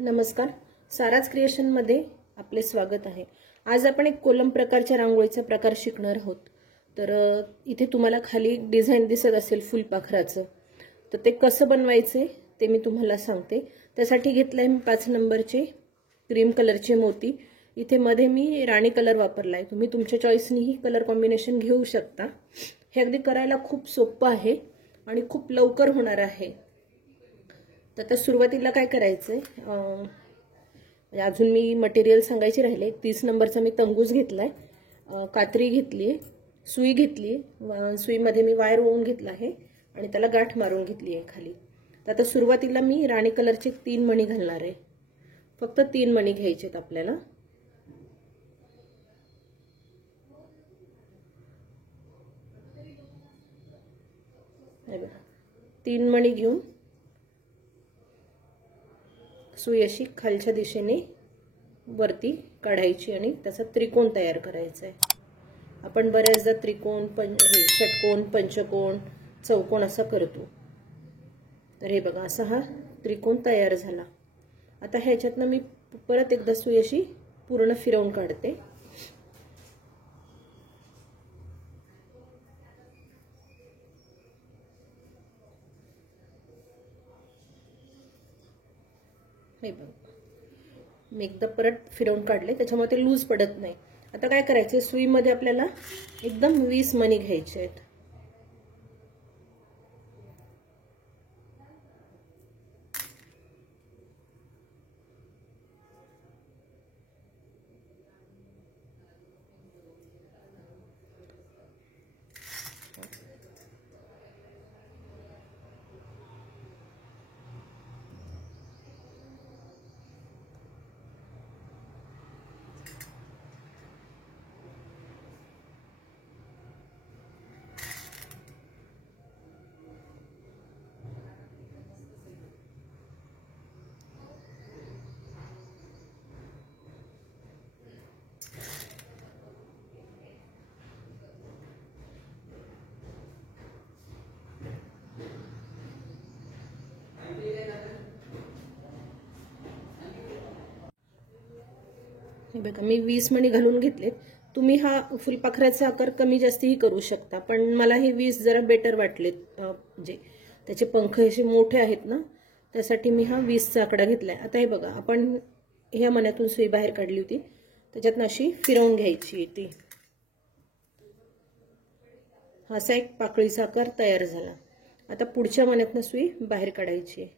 नमस्कार, साराज क्रिएशनमध्ये आपले स्वागत आहे। आज आपण एक कोलम प्रकारच्या रांगोळीचा प्रकार शिकणार आहोत। तर इथे तुम्हाला खाली डिझाइन दिसत असेल फुलपाखराचं, तर ते कसं बनवायचे ते मी तुम्हाला सांगते। त्यासाठी घेतलाय मी 5 नंबरचे क्रीम कलरचे मोती। इथे मध्ये मी राणी कलर वापरलाय, तुम्ही तुमच्या चॉईसनी ही कलर कॉम्बिनेशन घेऊ शकता। हे अगदी करायला खूप सोपं आहे आणि खूप लवकर होणार आहे। तर आता सुरुवातीला काय करायचंय, अजून मी मटेरियल सांगायचे राहिले। 30 नंबरचा मी तंगूस घेतलाय, कात्री घेतली, सुई घेतली, सुईमध्ये मी वायर ओवून घेतला आहे आणि त्याला गाठ मारून घेतली आहे खाली। तर आता सुरुवातीला मी राणी कलरचे 3 मणी घालणार आहे। फक्त 3 मणी घ्यायचेत आपल्याला। हे बघा, 3 मणी घेऊन सुई अशी खालच्या दिशेने वरती काढायची आणि त्याचा त्रिकोण तयार करायचा आहे। आपण बऱ्याचदा त्रिकोण, षटकोन, पंचकोन, चौकोन असा करतो। तर हे बघा, असा हा त्रिकोण तयार झाला। आता ह्याच्यातनं मी परत एकदा सुई अशी पूर्ण फिरवून काढते। हे बघा, मी एकदा परत फिरवून काढले, त्याच्यामुळे ते लूज पडत नाही। आता काय करायचे, सुईमध्ये आपल्याला एकदम 20 मणी घ्यायचे आहेत। हे बघा, मी 20 मणी घालून घेतलेत। तुम्ही हा फुलपाखराचा आकार कमी जास्तीही करू शकता, पण मला हे 20 जरा बेटर वाटलेत। म्हणजे त्याचे पंख असे मोठे आहेत ना, त्यासाठी मी हा 20चा आकडा घेतलाय। आता हे बघा, आपण ह्या मण्यातून सुई बाहेर काढली होती, त्याच्यातून अशी फिरवून घ्यायची ती। असा एक पाकळीचा आकार तयार झाला। आता पुढच्या मण्यातून सुई बाहेर काढायची।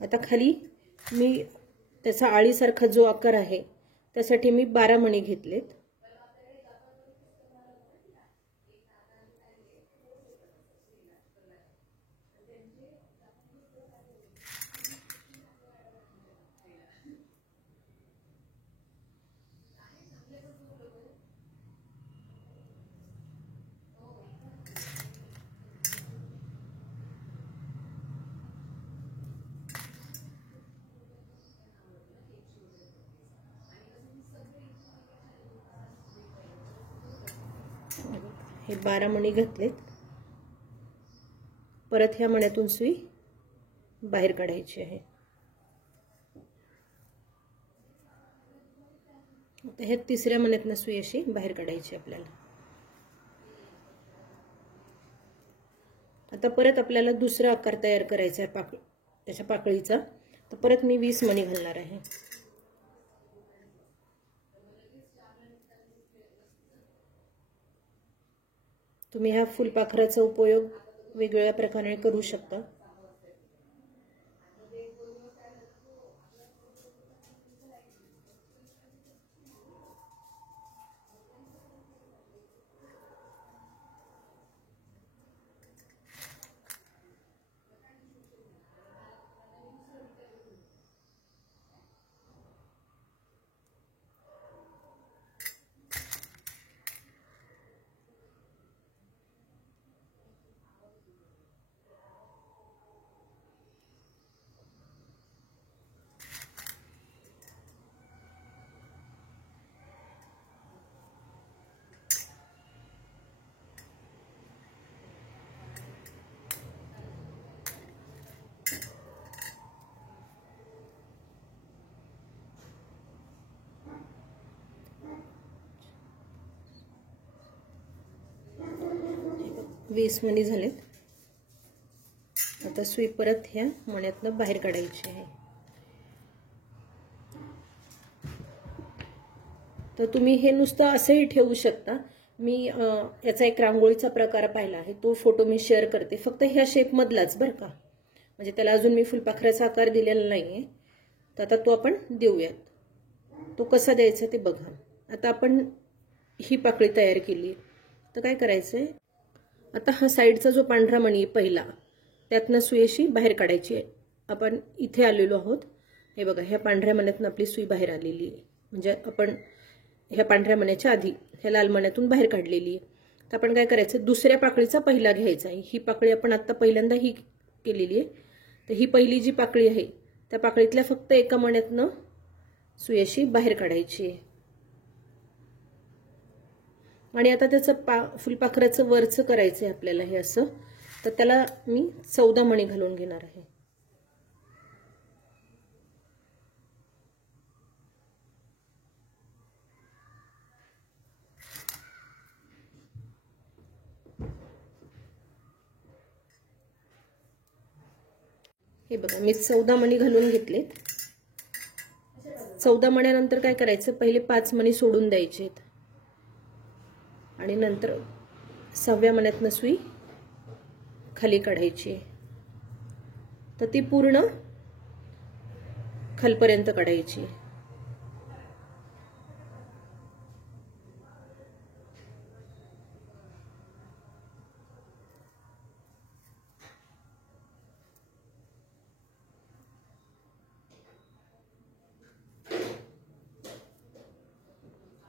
आता खाली मी त्याचा आळीसारखा जो आकार आहे त्यासाठी मी 12 मणी घेतलेत। हे 12 मणी घेतलेत। परत ह्या मण्यातून सुई बाहेर काढायची आहे। आता ह्या तिसऱ्या मण्यातून सुई अशी बाहेर काढायची आपल्याला। आता परत आपल्याला दुसरा आकार तयार करायचा आहे त्याच्या पाकळीचा। तर परत मी 20 मणी घालणार आहे। तुम्ही ह्या फुलपाखराचा उपयोग वेगवेगळ्या प्रकारे करू शकता। 20 मणी झालेत. आता सुई परत ह्या मण्यातनं बाहेर काढायची आहे. तर तुम्ही हे नुसतं असंही ठेवू शकता. मी याचा एक रांगोळीचा प्रकार पाहिला आहे, तो फोटो मी शेअर करते, फक्त ह्या शेपमधलाच बरं का, म्हणजे त्याला अजून मी फुलपाखराचा आकार दिलेला नाहीये. तर आता तो आपण देऊयात. तो कसा द्यायचा ते बघा. आता आपण ही पाकळी तयार केली. तर काय करायचंय, आता हा साईडचा जो पांढरा मणी पहिला, त्यातनं सुई अशी बाहेर काढायची आहे. आपण इथे आलेलो आहोत, हे बघा, ह्या पांढऱ्या मण्यातून आपली सुई बाहेर आलेली आहे. म्हणजे आपण ह्या पांढऱ्या मण्याच्या आधी ह्या लाल मण्यातून बाहेर काढलेली आहे. तर आपण काय करायचं, दुसऱ्या पाकळीचा पहिला घ्यायचा आहे. ही पाकळी आपण आता पहिल्यांदा ही केलेली आहे. तर ही पहिली जी पाकळी आहे त्या पाकळीतल्या फक्त एका मण्यातनं सुई अशी बाहेर काढायची आहे. आणि आता त्याचं फुलपाखराचं वरचं करायचं आहे आपल्याला हे असं. तर त्याला मी 14 मणी घालून घेणार आहे. हे बघा, मी 14 मणी घालून घेतलेत. 14 मण्यानंतर काय करायचं, पहिले 5 मणी सोडून द्यायचे आहेत आणि नंतर 6व्या मण्यातनं सुई खाली काढायची आहे. तर ती पूर्ण खालपर्यंत काढायची.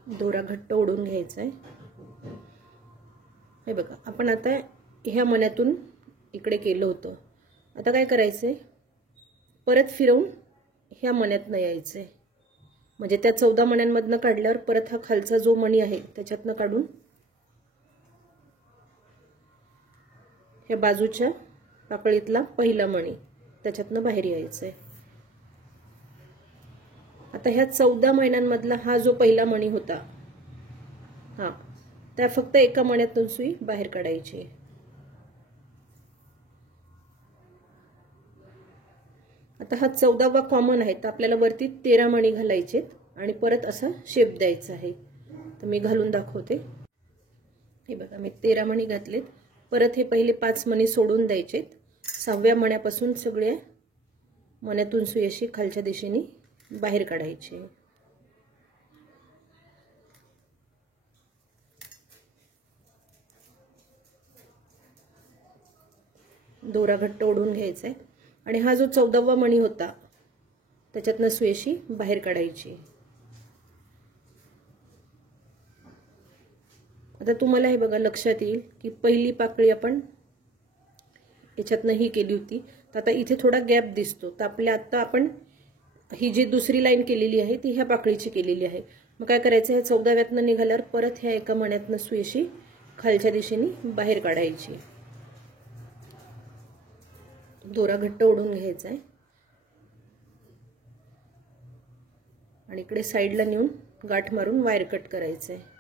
दोरा घट्ट ओढून घ्यायचा आहे. हे बघा, आपण आता ह्या मण्यातून इकडे केलं होतं. आता काय करायचंय, परत फिरवून ह्या मण्यातनं यायचंय. म्हणजे त्या 14 मण्यांमधनं काढल्यावर परत हा खालचा जो मणी आहे त्याच्यातनं काढून ह्या बाजूच्या पाकळीतला पहिला मणी त्याच्यातनं बाहेर यायचंय. आता ह्या 14 महिन्यांमधला हा जो पहिला मणी होता, हा, त्या फक्त एका मण्यातून सुई बाहेर काढायची. आता हा 14वा कॉमन आहे, तर आपल्याला वरती 13 मणी घालायचे आणि परत असा शेप द्यायचा आहे. तर मी घालून दाखवते. हे बघा, मी 13 मणी घातलेत. परत हे पहिले 5 मणी सोडून द्यायचे. 6व्या मण्यापासून सगळ्या मण्यातून सुई अशी खालच्या दिशेने बाहेर काढायची. दोरा घट्ट ओढून घ्यायचा आहे आणि हा जो 14वा मणी होता त्याच्यातनं सुई अशी बाहेर काढायची. आता तुम्हाला हे बघा लक्षात येईल की पहिली पाकळी आपण याच्यातनं ही केली होती, तर आता इथे थोडा गॅप दिसतो. तर आपल्या आता आपण ही जी दुसरी लाईन केलेली आहे ती ह्या पाकळीची केलेली आहे. मग काय करायचं, ह्या 14व्यातनं निघाल्यावर परत ह्या एका मण्यातनं सुई अशी खालच्या दिशेने बाहेर काढायची. दोरा घट्ट ओढून घ्यायचा आहे आणि इकडे साईडला नेऊन गाठ मारून वायर कट करायचं आहे.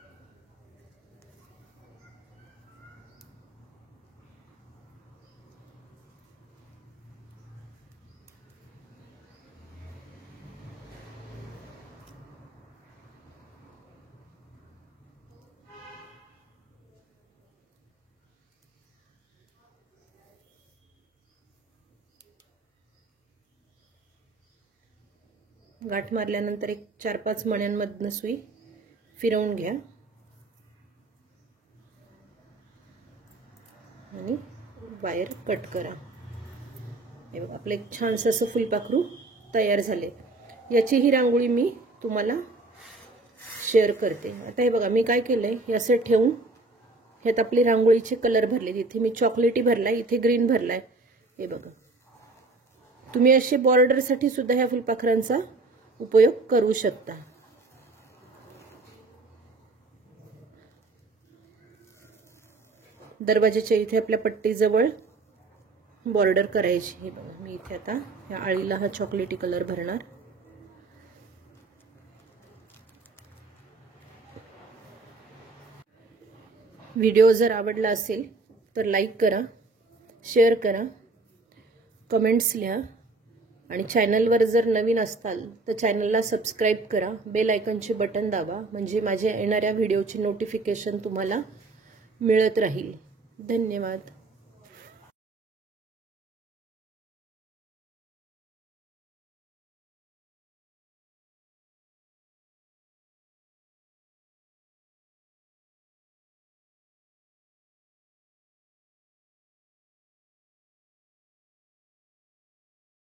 गाठ मारल्यानंतर एक 4-5 मण्यांमधनं सुई फिरवून घ्या आणि वायर कट करा. हे बघा, आपलं एक छानसं असं फुलपाखरू तयार झाले. याची ही रांगोळी मी तुम्हाला शेअर करते. आता हे बघा, मी काय केलंय, हे असं ठेवून ह्यात आपली रांगोळीचे कलर भरले. इथे मी चॉकलेटी भरलाय, इथे ग्रीन भरलाय. हे बघा, तुम्ही असे बॉर्डरसाठी सुद्धा ह्या फुलपाखरांचा उपयोग करू शकता. दरवाजाच्या इथे आपल्या पट्टीजवळ बॉर्डर करायची. हे बघा, मी इथे आता या आळीला हा चॉकलेटी कलर भरणार. व्हिडिओ जर आवडला असेल तर लाईक करा, शेअर करा, कमेंट्स लिहा आणि चॅनलवर जर नवीन असताल तर चॅनलला सबस्क्राईब करा, बेल आयकॉनचे बटन दाबा, म्हणजे माझ्या येणाऱ्या व्हिडिओची नोटिफिकेशन तुम्हाला मिळत राहील. धन्यवाद.